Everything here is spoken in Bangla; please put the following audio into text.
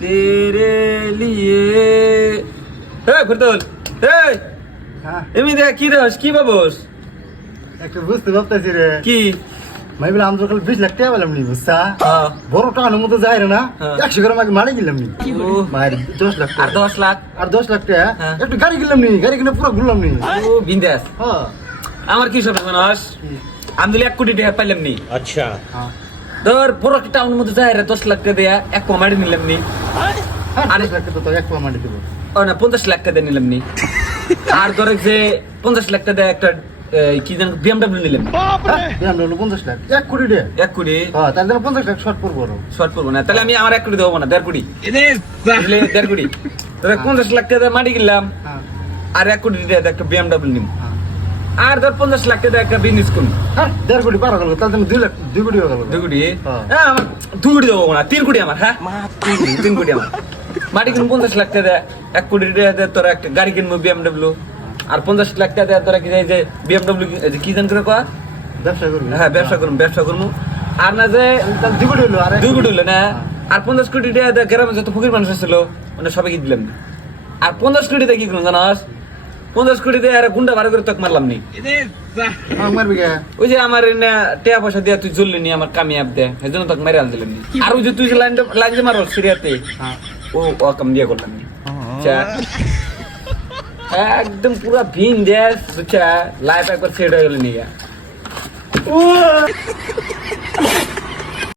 तेरे लिए ফিরদৌল হ্যাঁ এমনি দেখ কি দেস কি বাবস একটু বুঝতে পারতেছি রে কি ভাই বলে আমরা কাল 20 লাখ টাকা পেলাম নি বুঝছা হ্যাঁ। বড় টাকার মতো যায় না হ্যাঁ। 100 গ্রাম আগে মারি গেলাম নি ও, মায়ের 10 লাখ আর 10 লাখ আর 10 লাখ টাকা হ্যাঁ। একটু গাড়ি কিনলাম নি গাড়ি কিনে পুরো ঘুরলাম নি ও বিন্দাস হ্যাঁ আমার কি সব জানাস আমি 1 কোটি টাকা পাইলাম নি अच्छा হ্যাঁ ধর বড় একটা টাউন মধ্যে যায় রে 10 লাখ টাকা দেয়া এক কমাড়ি নিলাম নি আর 10 লাখ টাকা তো এক পা মারি দেব ও না 50 লাখ টাকা নিলাম নি আর ধরে যে 50 লাখ টাকা দেয়া একটা কি জান বিএমডব্লিউ নিলাম আমরা হলো 50 লাখ 1 কোটি টাকা 1 কোটি হ্যাঁ তাহলে 50 লাখ শর্ট পড়বো আরো। শর্ট পড়বো না তাহলে আমি আমার 1 কোটি দেবো না 1.5 কোটি বুঝলে 1.5 কোটি ধর 50 লাখ টাকা দিয়ে মাটি কিনলাম হ্যাঁ আর 1 কোটি টাকা দিয়ে একটা বিএমডব্লিউ নিম হ্যাঁ আর ধর 50 লাখ টাকা দিয়ে একটা বিজনেস করুন হ্যাঁ 1.5 কোটি পার হলো তাহলে 2 লাখ 2 কোটি হয়ে গেল 2 কোটি হ্যাঁ। হ্যাঁ আমার 2 কোটি দেবো না 3 কোটি আমার হ্যাঁ 3 কোটি আমার মাটি কিনুন 50 লাখ টাকা দেয় 1 কোটি টাকা দিয়ে তোরা একটা গাড়ি কিনবো বিএমডব্লিউ আর 50 লাখ টাকা দেয় তোরা কি যায় যে বিএমডব্লিউ কি জান করে কয়া ব্যবসা করবি হ্যাঁ ব্যবসা করবো আর না যে তাহলে 2 কোটি হলো আর 2 কোটি হলো না আর 50 কোটি টাকা দিয়ে গ্রামে যত ফকির মানুষ ছিল মানে সবাইকে দিলাম না আর 50 কোটি দিয়ে কি করুন জানাস 50 কোটি দিয়ে আর গুন্ডা ভাড়া করে তক মারলাম নি হ্যাঁ মারবি কে ওই যে আমার না টাকা পয়সা দিয়ে তুই জ্বললি নি আমার কামিয়াব দে এই জন্য তোকে মেরে আনছিলাম নি আর ওই যে তুই যে লাইন যে মারো সিরিয়াতে হ্যাঁ ও কাম দিয়ে করলাম নি আচ্ছা একদম পুরা ভিন দেশ বুঝছা লাইফ একবার সেট হয়ে গেল নিগা